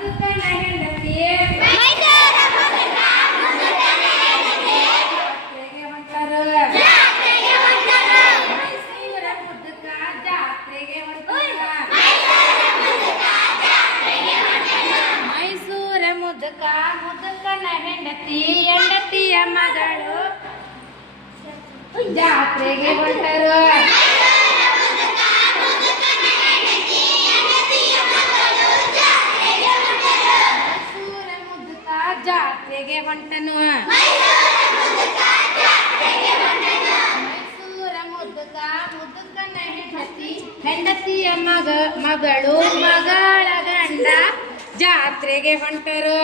ಮುದುಕನ ಹೆಂಡತಿ ಜಾತ್ರೆಗೆ ಹೊಂಟರು. ಮೈಸೂರ ಮುದುಕ ಜಾತ್ರೆಗೆ ಹೊಂಟರು. ಮೈಸೂರ ಮುದುಕ ಮುದುಕನ ಹೆಂಡತಿಯ ಮಗಳು ಜಾತ್ರೆಗೆ ಹೊಂಟರು. ಮೈಸೂರ ಮುದುಕ ಜಾತ್ರೆಗೆ ಹೊಂಟನು. ಮೈಸೂರ ಮುದುಕ ಮುದುಕನ ಹೆಂಡತಿಯ ಮಗಳು ಮಗಳ ಗಂಡ ಜಾತ್ರೆಗೆ ಹೊಂಟರು.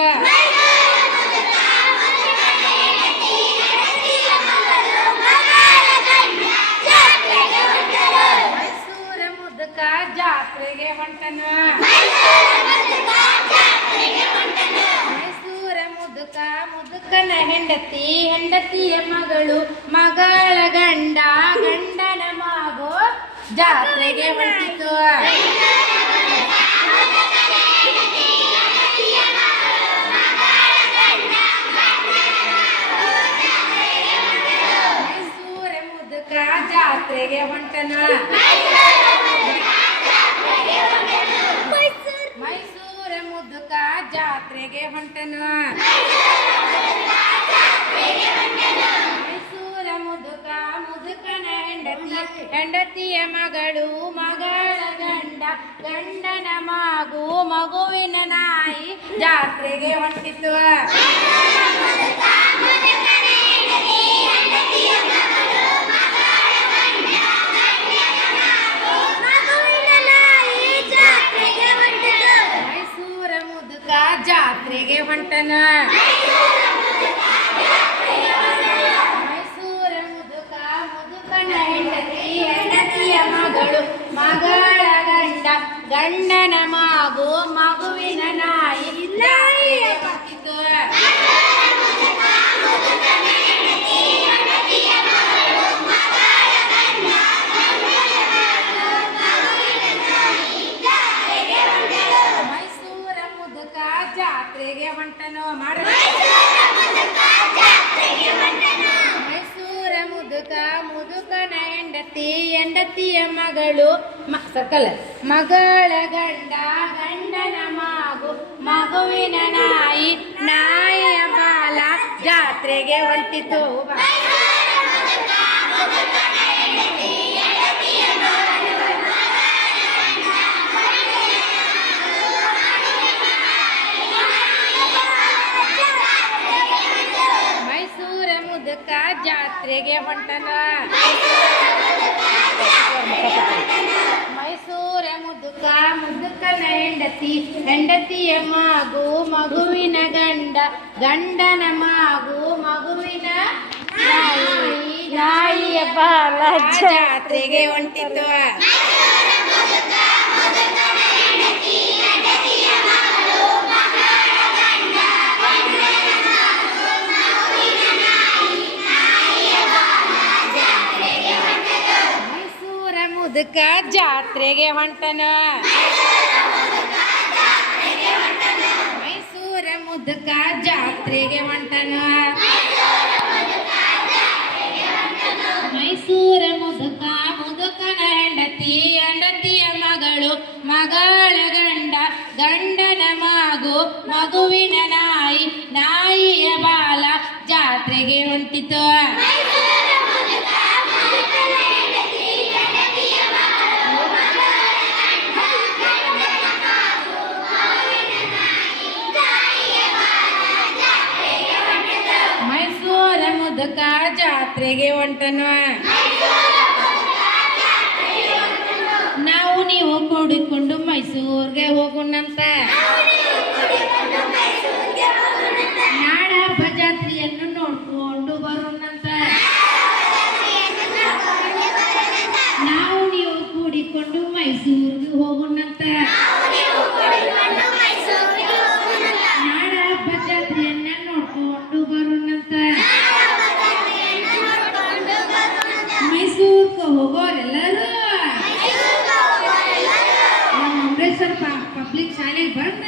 ಮೈಸೂರ ಮುದುಕ ಜಾತ್ರೆಗೆ ಹೊಂಟನು. ಮೈಸೂರ ಮುದುಕ ಮುದುಕನ ಹೆಂಡತಿಯ ಮಗಳು ಮಗಳ ಗಂಡನ ಮಗು ಜಾತ್ರೆಗೆ ಹೊಂಟಿತು. ಮೈಸೂರ ಮುದುಕ ಜಾತ್ರೆಗೆ ಹೊಂಟನು. ಮೈಸೂರ ಮುದುಕ ಜಾತ್ರೆಗೆ ಹೊಂಟನು. ಮೈಸೂರ ಮುದುಕ ಮುದುಕನ ಹೆಂಡತಿಯ ಮಗಳು ಮಗಳ ಗಂಡನ ಮಗುವಿನ ನಾಯಿ ಜಾತ್ರೆಗೆ ಹೊಂಟಿತು. ಮೈಸೂರ ಮುದುಕ ಜಾತ್ರೆಗೆ ಹೊಂಟನ. ಮೈಸೂರ ಮುದುಕ ಮುದುಕನ ಹೆಂಡತಿಯ ಮಗಳು ಮಗಳ ಗಂಡನ ಮಗುವಿನ ನಾಯಿ ಹೊಂಟಿತು. ಮೈಸೂರ ಮುದುಕ ಜಾತ್ರೆಗೆ ಹೊಂಟನು. ಮೈಸೂರ ಮುದುಕ ಮುದುಕನ ಹೆಂಡತಿಯ ಮಗಳು ಮಗಳ ಗಂಡನ ಮಗುವಿನ ನಾಯಿಯ ಬಾಲ ಜಾತ್ರೆಗೆ ಹೊಂಟಿತು. ಮೈಸೂರ ಮುದುಕ ಜಾತ್ರೆಗೆ ಹೊಂಟನ. ಮೈಸೂರ ಮುದುಕ ಮುದುಕನ ಹೆಂಡತಿಯ ಮಗುವಿನ ಗಂಡನ ಮಗುವಿನ ನಾಯಿಯ ಬಾಲ ಜಾತ್ರೆಗೆ ಹೊಂಟಿತು. ಮೈಸೂರ ಮುದುಕ ಜಾತ್ರೆಗೆ ಹೊಂಟನು. ಮೈಸೂರ ಮುದುಕ ಜಾತ್ರೆಗೆ ಹೊಂಟನು. ಮೈಸೂರ ಮುದುಕ ಮುದುಕನ ಹೆಂಡತಿಯ ಮಗಳು ಮಗಳ ಗಂಡನ ಮಗುವಿನ ನಾಯಿಯ ಬಾಲ ಜಾತ್ರೆಗೆ ಹೊಂಟಿತು. ಮೈಸೂರ ಮುದುಕ ಜಾತ್ರೆಗೆ ಹೊಂಟನು. ನಾವು ನೀವು ಕೂಡಿಕೊಂಡು ಮೈಸೂರಿಗೆ ಹೋಗೋಣಂತ. ನಾಡ ಹಬ್ಬ ಜಾತ್ರೆಯನ್ನು ನೋಡ್ಕೊಂಡು ಬರೋಣಂತ. ನಾವು ನೀವು ಕೂಡಿಕೊಂಡು ಮೈಸೂರಿಗೆ ಹೋಗೋಣಂತ. ನಾಡ ಹಬ್ಬ ಜಾತ್ರೆಯನ್ನ ನೋಡ್ಕೊಂಡು ಬರೋಣಂತ. ಮೈಸೂರಿಗೆ ಹೋಗೋರೆಲ್ಲರೂ ನಮ್ಮ ಅಂಬೇಡ್ಕರ್ ಪಬ್ಲಿಕ್ ಶಾಲೆಗೆ ಬಂದ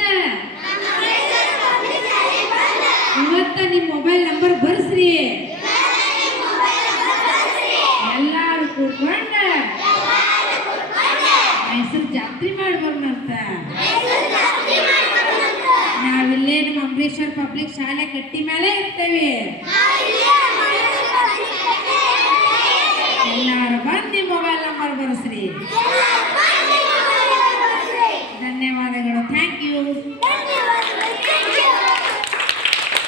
ಚಾಮುಂಡೇಶ್ವರ್ ಪಬ್ಲಿಕ್ ಶಾಲೆ ಕಟ್ಟಿ ಮೇಲೆ ಇರ್ತೇವೆ